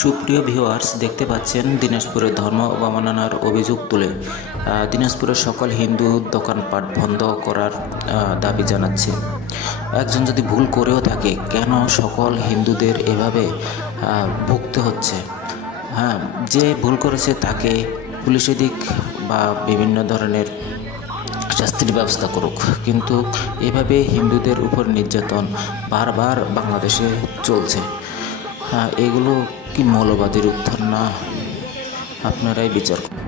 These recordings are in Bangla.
সুপ্রিয় ভিউয়ার্স, দেখতে পাচ্ছেন দিনাজপুরে ধর্ম অবমাননার অভিযোগ তুলে দিনাজপুরের সকল হিন্দু দোকানপাট বন্ধ করার দাবি জানাচ্ছে। একজন যদি ভুল করেও থাকে, কেন সকল হিন্দুদের এভাবে ভুগতে হচ্ছে? যে ভুল করেছে তাকে পুলিশে দিক বা বিভিন্ন ধরনের শাস্তির ব্যবস্থা করুক, কিন্তু এভাবে হিন্দুদের উপর নির্যাতন বারবার বাংলাদেশে চলছে। এগুলো কি মৌলবাদীর উত্থান না? আপনারাই বিচার করুন।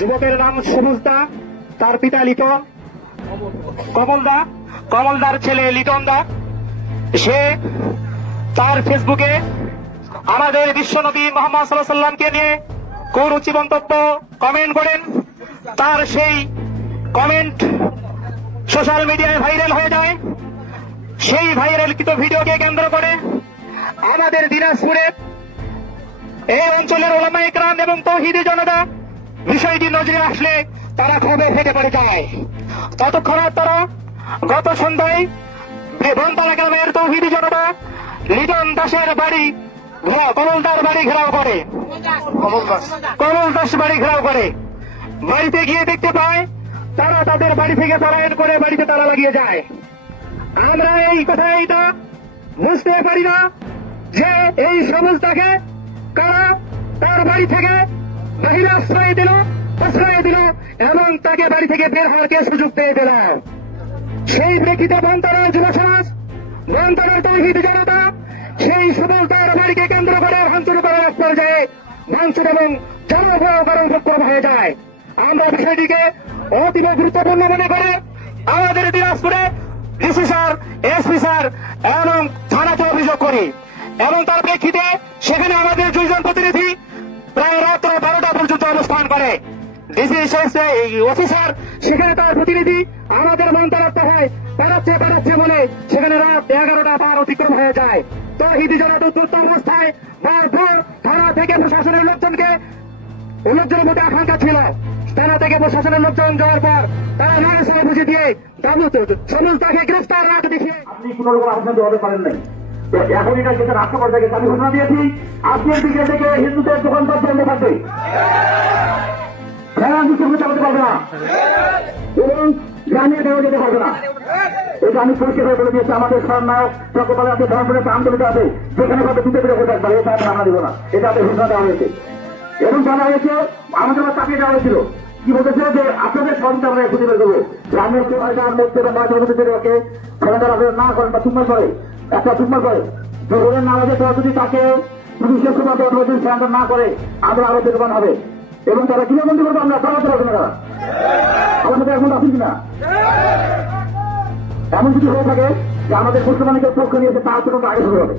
যুবকের নাম সবুজ দা, তার পিতা লিটন, কমলদার ছেলে লিটন দা। সে তার ফেসবুকে আমাদের বিশ্বনবী মুহাম্মদ সাল্লাল্লাহু আলাইহি ওয়াসাল্লামকে নিয়ে কুরুচি মন্তব্য কমেন্ট করেন। তার সেই কমেন্ট সোশ্যাল মিডিয়ায় ভাইরাল হয়ে যায়। সেই ভাইরালকৃত ভিডিওকে কেন্দ্র করে আমাদের দিনাজপুরে এই অঞ্চলের উলামায়ে কেরাম এবং তাওহীদি জনতা বিষয়টি নজরে আসলে তারা ক্ষোভে ফেটে পড়ে যায়। ততক্ষণে তারা গত সন্ধ্যায় বনতলা গ্রামের তাওহীদি জনতা লিটন দাসের বাড়ি, কমলদার বাড়ি ঘেরাও করে, বাড়িতে গিয়ে দেখতে পায় তারা তাদের বাড়ি থেকে পলায়ন করে বাড়িতে তালা লাগিয়ে যায়। আমরা এই কথাটা বুঝতে পারি না যে এই সবুজটাকে কারা তার বাড়ি থেকে বাহিরে আশ্রয় দিল এবং তাকে বাড়ি থেকে বের হওয়ার সুযোগ পেয়ে দিল। সেই প্রেক্ষিতে বনতলার যুব সমাজ, বনতলার তাওহীদি জনতা সেই সবুজদার বাড়িকে কেন্দ্র করে ভাঙচুর করার এক পর্যায়ে ভাঙচুর এবং জনগণ বিক্ষোভ হয়ে যায়। আমরা বিষয়টিকে অতীব গুরুত্বপূর্ণ মনে করে আমাদের দিনাজপুরে ডিসি স্যার, এসপি স্যার এবং থানাতে অভিযোগ করি এবং তার প্রেক্ষিতে সেখানে আমাদের দুইজন প্রতিনিধি প্রায় রাত 12টা পর্যন্ত অবস্থান করে। ডিসি অফিসার সেখানে তার প্রতিনিধি আমাদের মন তাড়াতে হয়, পাড়াচ্ছে বলে সেখানে রাত 11টা পার অতিক্রম হয়ে যায়। তাওহীদি জনতা উত্তপ্ত অবস্থায় বারবার থানা থেকে প্রশাসনের লোকজনের মধ্যে আকাঙ্ক্ষা ছিল। থানা থেকে প্রশাসনের লোকজন যাওয়ার পর তারা নারাসায় বুঝে দিয়ে সমস্তাকে গ্রেফতার রাখ দেখিয়ে আপনি কোন রকম আপনাদের হবে পারেন নাই। এখন এটা যেটা রাষ্ট্র পর্যায়ে আমি ঘোষণা দিয়েছি, আজকের দিকে থেকে হিন্দুদের দোকানপাট বন্ধ থাকবে, চালাতে পারবে না এবং গ্রামীণ দেওয়া যেতে পারবে না। এটা আমি পরিষ্কার করে বলে দিয়েছি। আমাদের স্বর্ণায়ক চক্রপালে আছে, ধর্মপুরে আন্দোলিত আছে, যেখানে পাবে দুটো করে হয়ে থাকবে, এটা আমরা দিব না। এটা আমাদের ঘোষণা দেওয়া হয়েছে এবং বলা হয়েছে আমাদের চাপিয়ে দেওয়া হয়েছিল। কি বলতেছে যে আপনাদের সঙ্গে আমরা খুঁজে বের করবো, গ্রামের মধ্যে সমাধান আপনারা না করেন বা চুম্বল করে একটা চুম্বল করে জোরের নামাজের পর যদি তাকে পুলিশের সুপাতে সমাধান না করে আমরা আরো বেদবান হবে এবং তারা গৃহবন্দী করবো। আমরা সরাতে পারবো না, তারা আমাদের সাথে এখন আসুন কিনা এমন কিছু হয়ে থাকে যে আমাদের মুসলমানকে পক্ষ নিয়েছে, তার জন্য আগে শুরু হবে।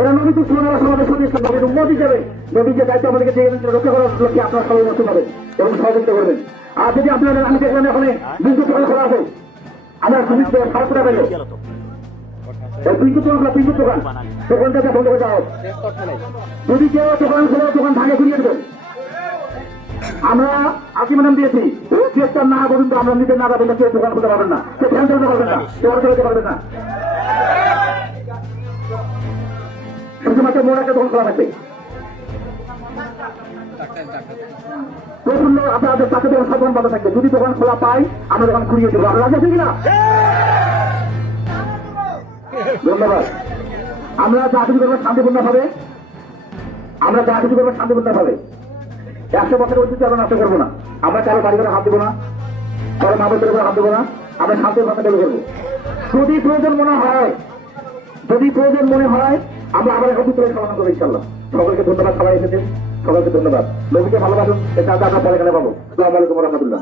এরা নবী দুশ্মনেরা সমাজের সঙ্গে উন্নতি যাবে, নবীর যে দায়িত্ব আমাদেরকে রক্ষা করার লক্ষ্যে আপনারা সবাই মুক্তি পাবেন এবং সহযোগিতা করবেন। আর যদি আপনাদের আমি দেখলাম এখানে বিদ্যুৎ খোলা আছে, আমরা সারাটা পেল বিদ্যুৎ দোকান দোকানটাকে বন্ধ করে দেওয়া, যদি কেউ দোকান খোলা দোকান ভাগে ঘুরিয়ে দেবেন। আমরা আলটিমেটাম দিয়েছি, চেষ্টা না করুন, আমরা নিজের না যাবেন, কেউ দোকান খুলতে পারবেন না, কেউ ফ্যান চালাতে পারবেন না, কেউ অর্ডার করতে পারবেন না, শুধুমাত্র মোড় একটা দোকান খোলা থাকবে। প্রচন্ড আপনাদের তাকে দোকান সব বন্ধ থাকবে। যদি দোকান খোলা পাই আমরা দোকান ঘুরিয়ে দেবো। আপনারা রাজি আছেন কিনা? ধন্যবাদ। আমরা যা কিছু করবো শান্তিপূর্ণ ভাবে, 100 বছরের ঐতিহ্য আমরা নষ্ট করবো না। আমরা কারো বাড়ি করে হাত দেবো না, কারো মা বাচ্চার করে হাত দেবো না। আমরা শান্তির ভাবে চালু করবো। যদি প্রয়োজন মনে হয় আমরা আবার এখন করে সমাধান করবো ইনশাল্লাহ। সকলকে ধন্যবাদ, সবাই এসেছেন, সকলকে ধন্যবাদ। নবীকে ভালোবাসুন, এটা আমরা পরে এখানে পাবো। আসসালামু আলাইকুম ওয়া রাহমাতুল্লাহ।